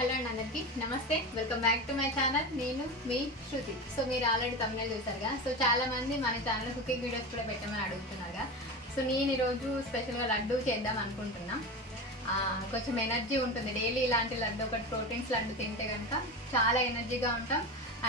Hello అండి అందరికీ నమస్తే, welcome back to my channel. నేను మీ శృతి. సో మీరు ఆల్రెడీ తమిళ చూసారుగా. సో చాలా మంది మన ఛానల్ కుకింగ్ వీడియోస్ కూడా పెట్టమని అడుగుతున్నారుగా. సో నేను ఈరోజు స్పెషల్గా లడ్డు చేద్దాం అనుకుంటున్నా. కొంచెం ఎనర్జీ ఉంటుంది డైలీ ఇలాంటి లడ్డు, ఒకటి ప్రోటీన్స్ లడ్డు తింటే కనుక చాలా ఎనర్జీగా ఉంటాం.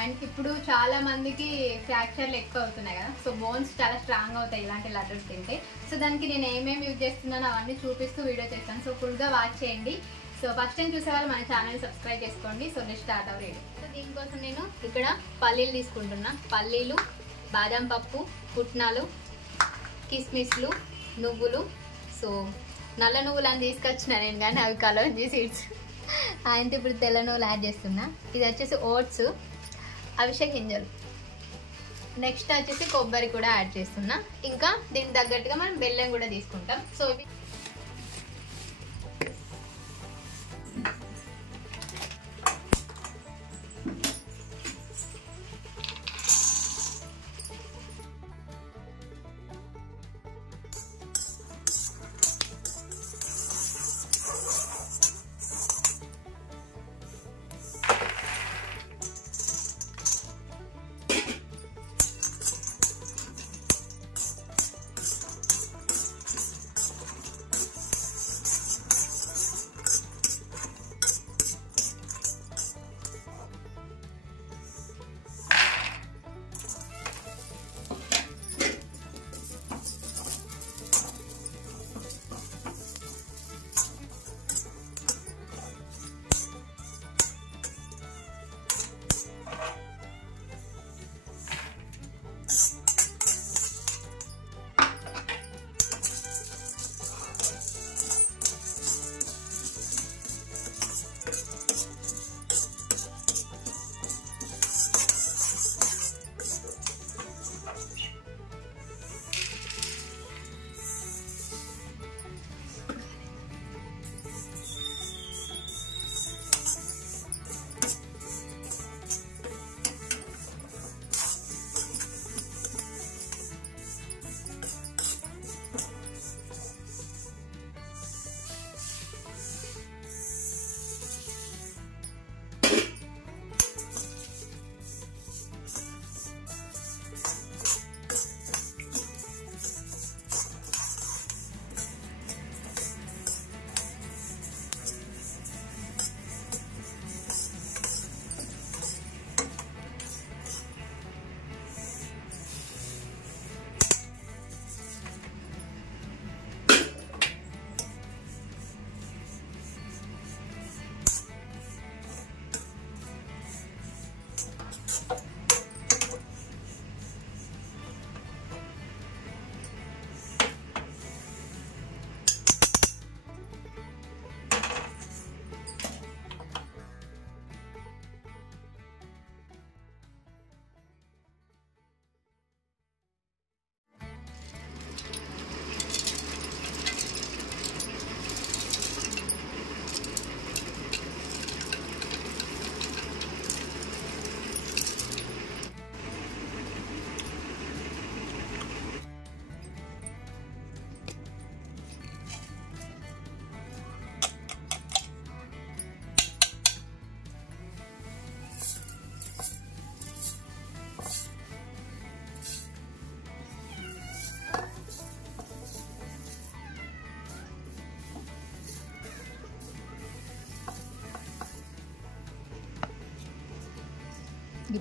అండ్ ఇప్పుడు చాలా మందికి ఫ్రాక్చర్లు ఎక్కువ అవుతున్నాయి కదా. సో బోన్స్ చాలా స్ట్రాంగ్ అవుతాయి ఇలాంటి లడ్డూలు తింటే. సో దానికి నేను ఏమేమి యూజ్ చేస్తున్నానో అవన్నీ చూపిస్తూ వీడియో చేస్తాను. సో ఫుల్గా వాచ్ చేయండి. సో ఫస్ట్ టైం చూసే వాళ్ళు మన ఛానల్ సబ్స్క్రైబ్ చేసుకోండి. సో నెక్స్ట్ స్టార్ట్ అవ్వలేదు. సో దీనికోసం నేను ఇక్కడ పల్లీలు తీసుకుంటున్నా. పల్లీలు, బాదం పప్పు, పుట్నాలు, కిస్మిస్లు, నువ్వులు. సో నల్ల నువ్వులు అని తీసుకొచ్చిన నేను, కానీ అవి కలవంజీ సీడ్స్. ఆయనతో ఇప్పుడు తెల్ల నువ్వులు యాడ్ చేస్తున్నా. ఇది వచ్చేసి ఓట్స్, అవిసె గింజలు. నెక్స్ట్ వచ్చేసి కొబ్బరి కూడా యాడ్ చేస్తున్నా. ఇంకా దీనికి తగ్గట్టుగా మనం బెల్లం కూడా తీసుకుంటాం. సో ఇవి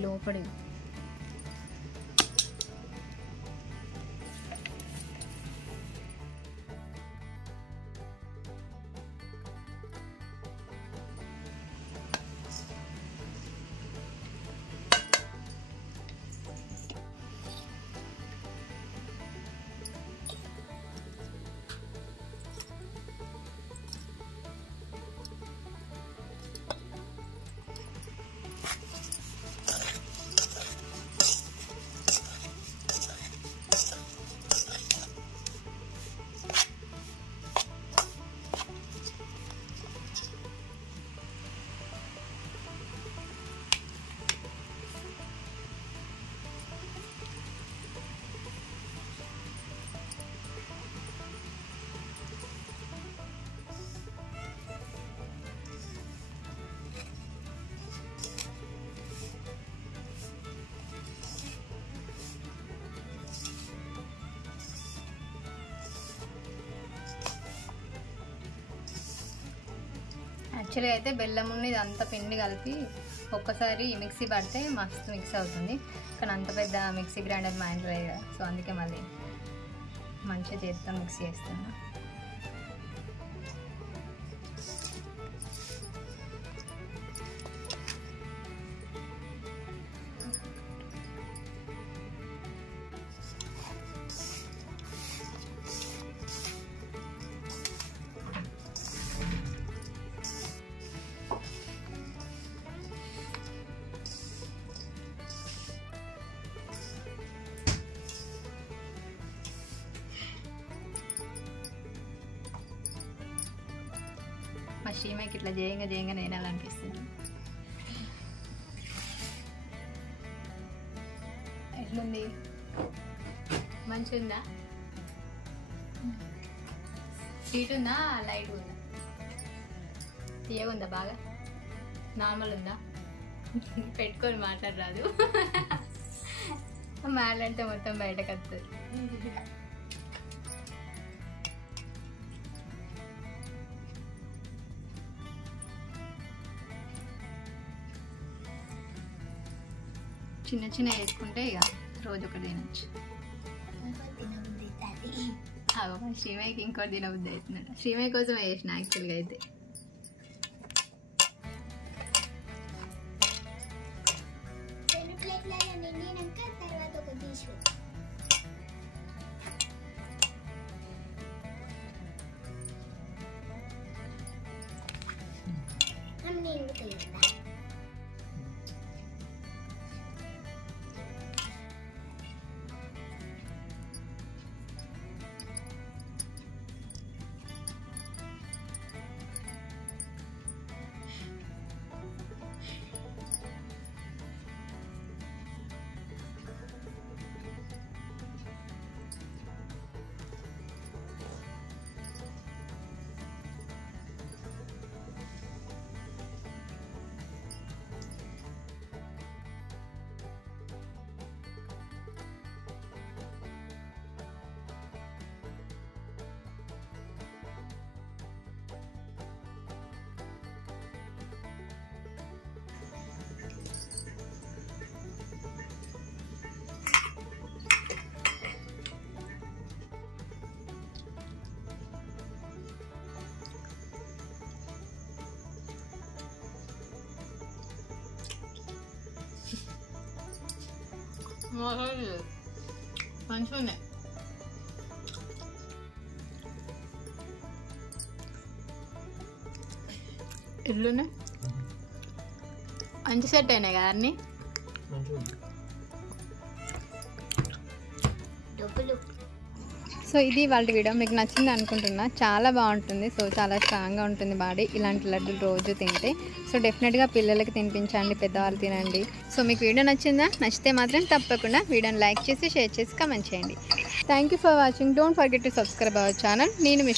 లోపడి యాక్చువల్గా అయితే బెల్లం ఇది అంత పిండి కలిపి ఒక్కసారి మిక్సీ పడితే మస్తు మిక్స్ అవుతుంది. కానీ అంత పెద్ద మిక్సీ గ్రైండర్ మా ఇంట్లో లేదు కదా, సో అందుకే మళ్ళీ మంచిగా చేత్తో మిక్సీ చేస్తున్నా. మా శ్రీమకి ఇట్లా చేయంగా నేనాలనిపిస్తుంది. ఎట్లుంది? మంచిగా ఉందా? స్వీట్ ఉందా లైట్ ఉందా? తీయగా ఉందా? బాగా నార్మల్ ఉందా? పెట్టుకొని మాట్లాడరాదు, మాట్లాడితే మొత్తం బయటకు వస్తుంది. చిన్న వేసుకుంటే ఇక రోజు ఒకటి తినచ్చు. శ్రీమయ్యకి ఇంకోటి తినబుద్ధి అవుతుందట. శ్రీమయ్య కోసం వేసిన యాక్చువల్గా అయితే. మంచిగా ఉన్నాయి. ఇల్లునే మంచి సెట్ అయినాయి కదా అన్నీ. సో ఇది వాళ్ళ వీడియో, మీకు నచ్చింది అనుకుంటున్నా. చాలా బాగుంటుంది. సో చాలా స్ట్రాంగ్గా ఉంటుంది బాడీ. ఇలాంటి లడ్డూలు రోజు తింటే సో డెఫినెట్గా పిల్లలకి తినిపించండి, పెద్దవాళ్ళు తినండి. సో మీకు వీడియో నచ్చిందా? నచ్చితే మాత్రం తప్పకుండా వీడియోని లైక్ చేసి, షేర్ చేసి, కామెంట్ చేయండి. Thank you for watching. Don't forget to subscribe our channel. నేను మీ